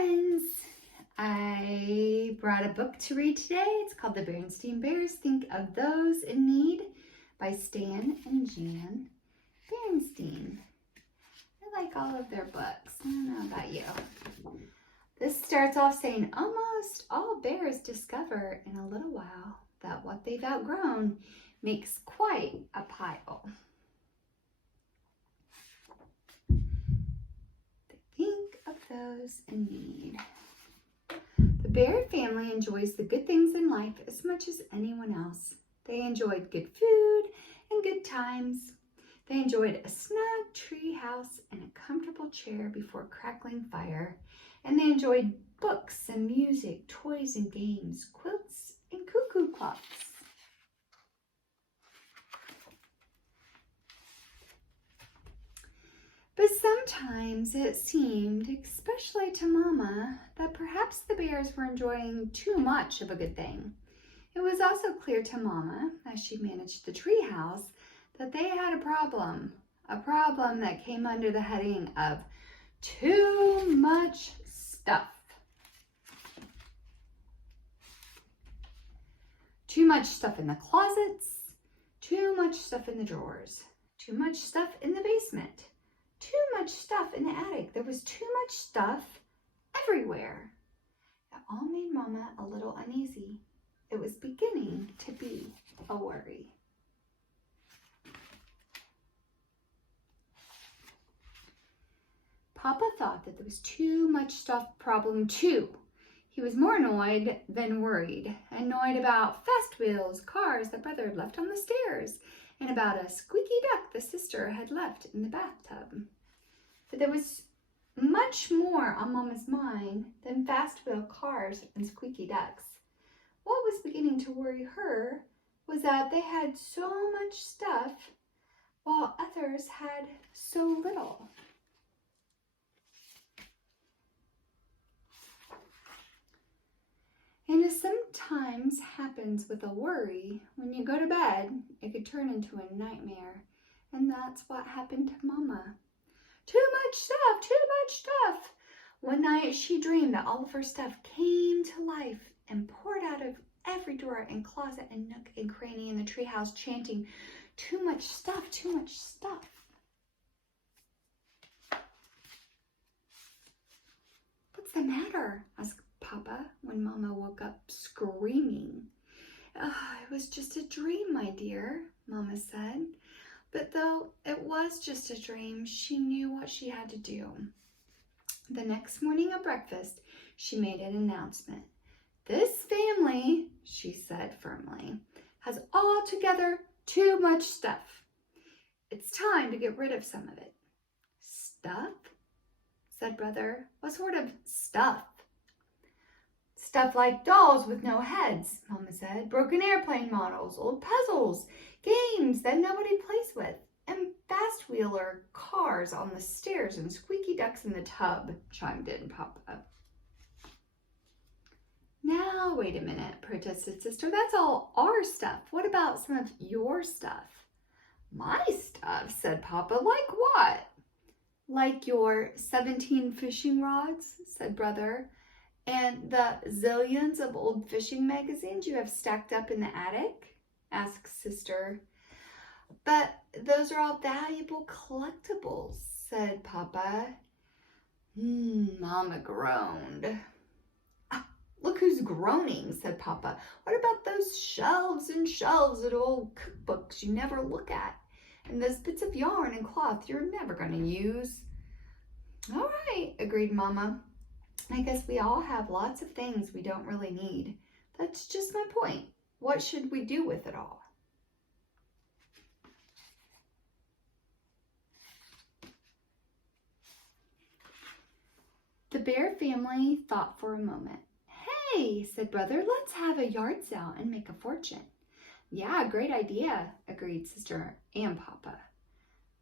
friends! I brought a book to read today. It's called The Berenstain Bears Think of Those in Need by Stan and Jan Berenstain. I like all of their books. I don't know about you. This starts off saying, almost all bears discover in a little while that what they've outgrown makes quite a pile. Think of those in need. The bear family enjoys the good things in life as much as anyone else. They enjoyed good food and good times. They enjoyed a snug tree house and a comfortable chair before crackling fire. And they enjoyed books and music, toys and games, quilts and cuckoo clocks. But sometimes it seemed, especially to Mama, that perhaps the bears were enjoying too much of a good thing. It was also clear to Mama, as she managed the treehouse, that they had a problem that came under the heading of too much stuff. Too much stuff in the closets, too much stuff in the drawers, too much stuff in the basement. Too much stuff in the attic. There was too much stuff everywhere. It all made Mama a little uneasy. It was beginning to be a worry. Papa thought that there was too much stuff problem too. He was more annoyed than worried. Annoyed about fast wheels, cars that Brother had left on the stairs, and about a squeaky duck the sister had left in the bathtub. But there was much more on Mama's mind than fast wheel cars and squeaky ducks. What was beginning to worry her was that they had so much stuff while others had so little. And as sometimes happens with a worry, when you go to bed, it could turn into a nightmare. And that's what happened to Mama. Too much stuff, too much stuff. One night she dreamed that all of her stuff came to life and poured out of every drawer and closet and nook and cranny in the treehouse, chanting, too much stuff, too much stuff. What's the matter? Asked Papa when Mama woke up screaming. It was just a dream, my dear, Mama said. But though it was just a dream, she knew what she had to do. The next morning at breakfast, she made an announcement. This family, she said firmly, has altogether too much stuff. It's time to get rid of some of it. Stuff? Said Brother. What sort of stuff? Stuff like dolls with no heads, Mama said. Broken airplane models, old puzzles, games that nobody plays with, and fast wheeler cars on the stairs and squeaky ducks in the tub, chimed in Papa. Now, wait a minute, protested Sister. That's all our stuff. What about some of your stuff? My stuff, said Papa. Like what? Like your 17 fishing rods, said Brother. And the zillions of old fishing magazines you have stacked up in the attic? Asked Sister. But those are all valuable collectibles, said Papa. Mama groaned. Look who's groaning, said Papa. What about those shelves and shelves of old cookbooks you never look at? And those bits of yarn and cloth you're never going to use? All right, agreed Mama. I guess we all have lots of things we don't really need. That's just my point. What should we do with it all? The bear family thought for a moment. Hey, said Brother, let's have a yard sale and make a fortune. Yeah, great idea, agreed Sister and Papa.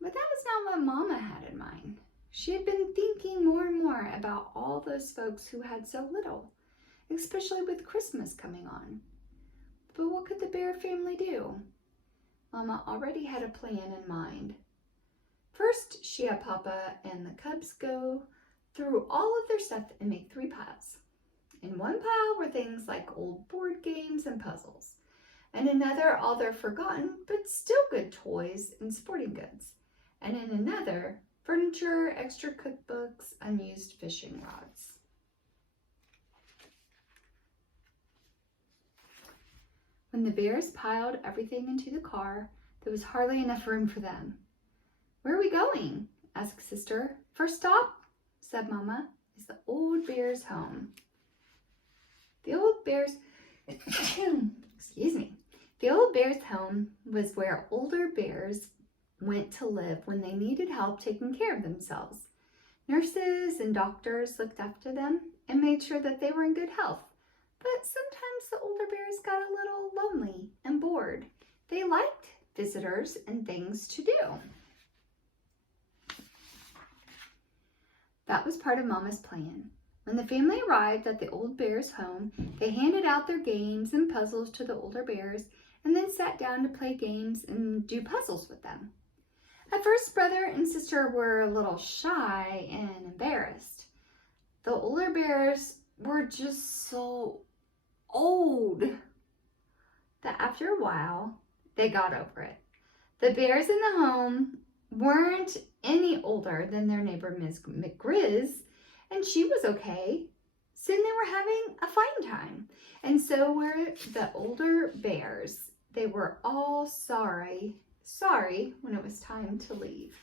But that was not what Mama had in mind. She had been thinking more and more about all those folks who had so little, especially with Christmas coming on. But what could the bear family do? Mama already had a plan in mind. First, she had Papa and the cubs go through all of their stuff and make 3 piles. In one pile were things like old board games and puzzles. In another, all their forgotten but still good toys and sporting goods. And in another, furniture, extra cookbooks, unused fishing rods. When the bears piled everything into the car, there was hardly enough room for them. "Where are we going?" asked Sister. "First stop," said Mama, "is the old bear's home." The old bear's The old bear's home was where older bears went to live when they needed help taking care of themselves. Nurses and doctors looked after them and made sure that they were in good health. But sometimes the older bears got a little lonely and bored. They liked visitors and things to do. That was part of Mama's plan. When the family arrived at the old bear's home, they handed out their games and puzzles to the older bears and then sat down to play games and do puzzles with them. At first, brother and sister were a little shy and embarrassed. The older bears were just so old that after a while, they got over it. The bears in the home weren't any older than their neighbor, Ms. McGrizz, and she was okay. Soon they were having a fine time, and so were the older bears. They were all sorry when it was time to leave.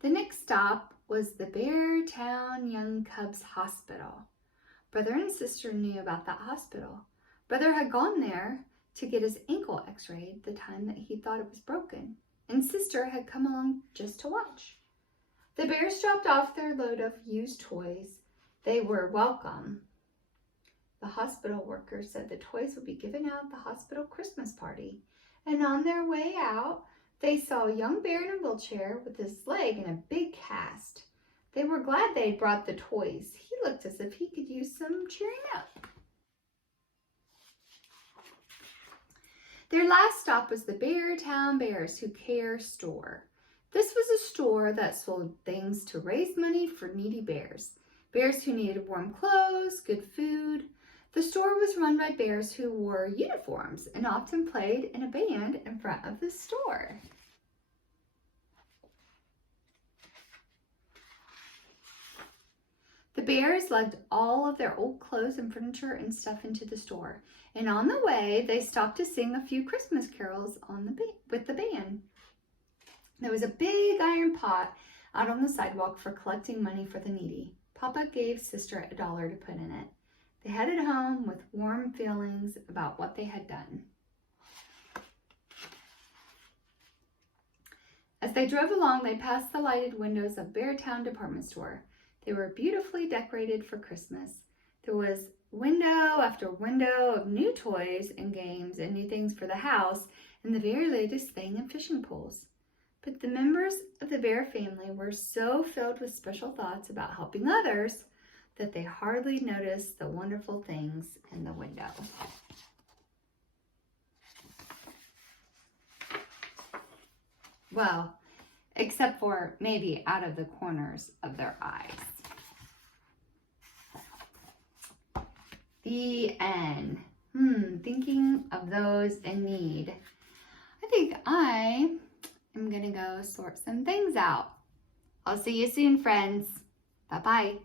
The next stop was the Beartown Young Cubs Hospital. Brother and sister knew about that hospital. Brother had gone there to get his ankle x-rayed the time that he thought it was broken, and sister had come along just to watch. The bears dropped off their load of used toys. They were welcome. The hospital workers said the toys would be given out at the hospital Christmas party, and on their way out, they saw a young bear in a wheelchair with his leg in a big cast. They were glad they had brought the toys. He looked as if he could use some cheering up. Their last stop was the Beartown Bears Who Care store. This was a store that sold things to raise money for needy bears who needed warm clothes, good food. The store was run by bears who wore uniforms and often played in a band in front of the store. The bears lugged all of their old clothes and furniture and stuff into the store, and on the way, they stopped to sing a few Christmas carols with the band. There was a big iron pot out on the sidewalk for collecting money for the needy. Papa gave sister $1 to put in it. They headed home with warm feelings about what they had done. As they drove along, they passed the lighted windows of Beartown department store. They were beautifully decorated for Christmas. There was window after window of new toys and games and new things for the house and the very latest thing in fishing poles. But the members of the bear family were so filled with special thoughts about helping others that they hardly noticed the wonderful things in the window. Well, except for maybe out of the corners of their eyes. The end. Thinking of those in need. I think I am going to go sort some things out. I'll see you soon, friends. Bye-bye.